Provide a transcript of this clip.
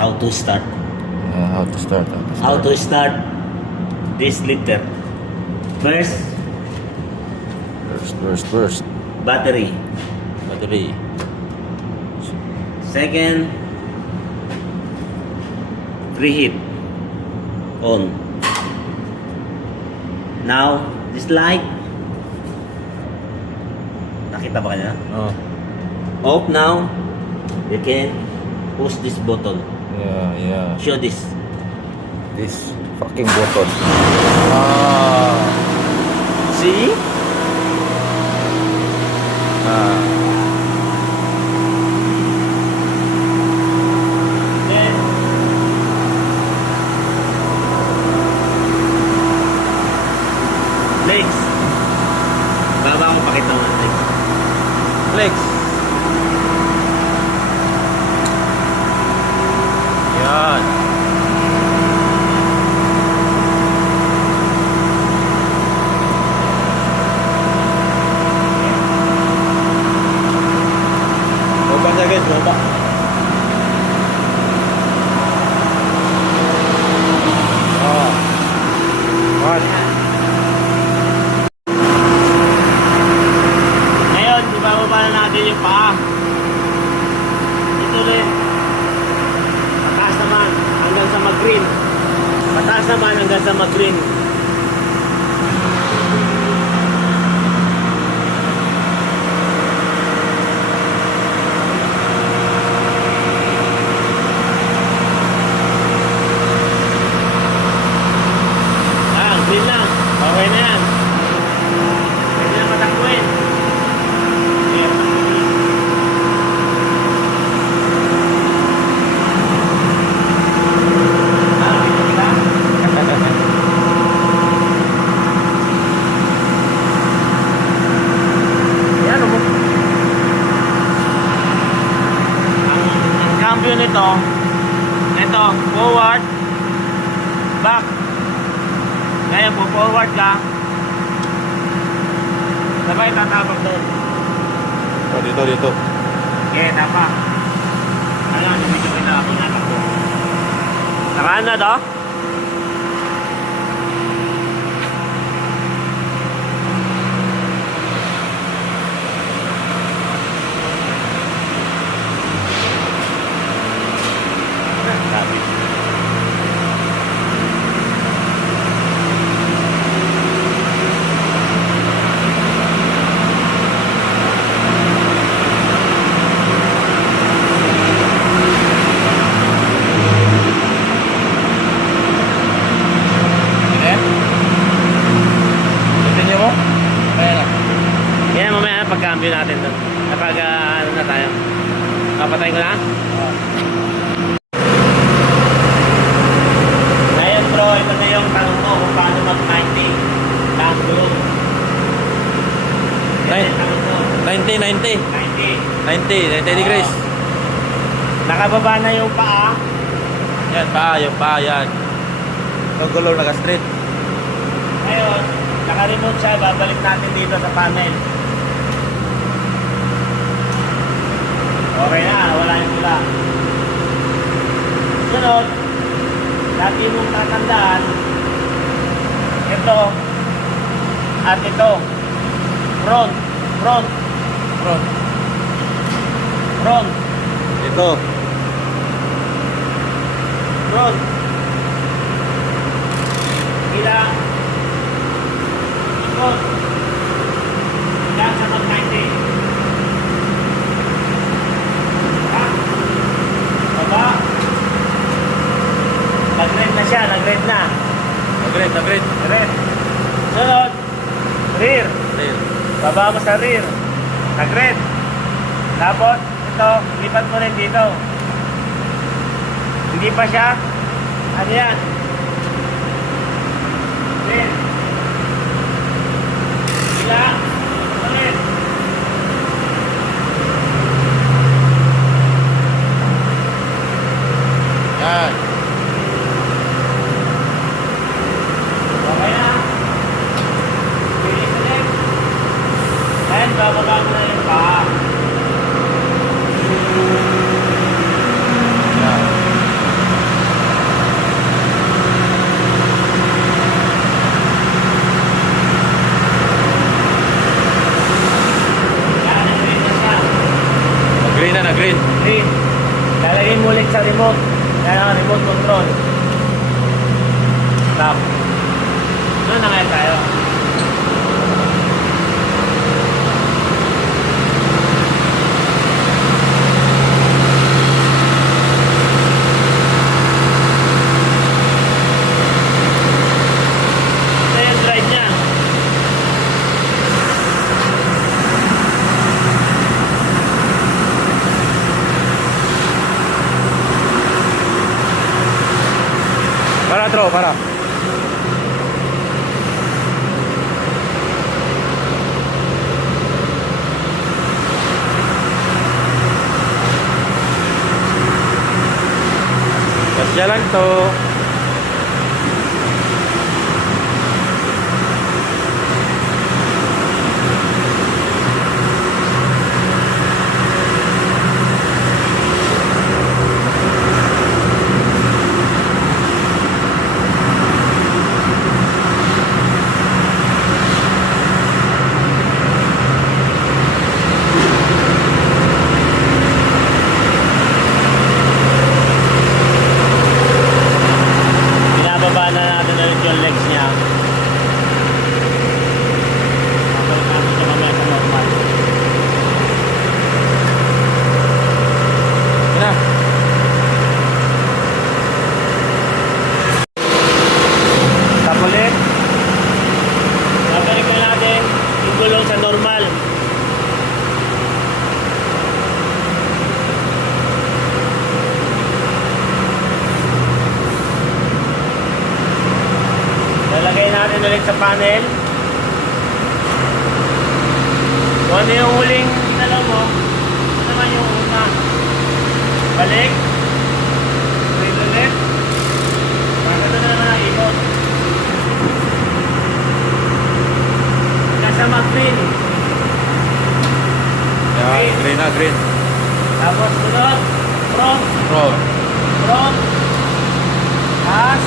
How to start? How to start? How to start this lifter? First, First. battery. Battery. Second, preheat. On. Now, this light. Nakita ba kanina? Oh. Off now. You can push this button. Yeah. Show this. This fucking button. See? Then, legs. Baba ko pakita mo ang legs. Flex. Yan. Baba niya guys, baba. One. Ngayon, ibababa na natin yung paa. Ito rin. Mataas naman hanggang sa mag-green. Mataas naman hanggang sa mag-green. Green na. Okay na yan. Pwede na matakbuhin. Yan o. Ang cambio nito, forward, back. Ngayon, forward ka. Sabay, tatabak doon. Oh, dito. Okay, tapa. Alam, medyo kinakapin natin ko. Nakaan na to? Yan, mamaya pag-cambio natin doon. Kapag ano na tayo. Kapatayin ko na? Ngayon bro, ito na yung tanong ko kung paano mag-90. Cambio. Yan yung tanong ko. 90 degrees. Nakababa na yung paa. Yan, yung paa yan. Yung gulong naka-straight. Ngayon, naka-remote siya. Babalik natin dito sa panel. Okay na, wala yung pula. Sunod, lagi mong tatandaan, ito, at ito, front. Ito. Front. Bilang, ikot, bilang sa mag-90. Baba. Nag-red na siya, nag-red na. Nag-red. Red. Sunod, rear. Baba mo sa rear. Nag-red. Tapos, ito, lipat mo rin dito. Hindi pa siya. Ano yan? Red. Bilang. Red. Yan. Okay na. Finish ulit. And bababa mo na yung paa. Yan. ulit sa remote. Yan ang remote control. Stop. Doon na ngayon tayo. Ito yung drive niya. Para, tro, para. Kasya lang to. Binababa na natin ulit yung legs niya. Babalik natin siya mamaya sa normal. Yan na. Stop ulit. Babalik na natin yung gulong sa normal. Lalagay natin ulit sa panel. Kung ano yung huling dalaw mo, ito naman yung una. Balik. Balik ulit. Para na naman ang ikot. Nasa mag-green. Yan, green na, green. Tapos sunod. Front. Pro. Front. Taas.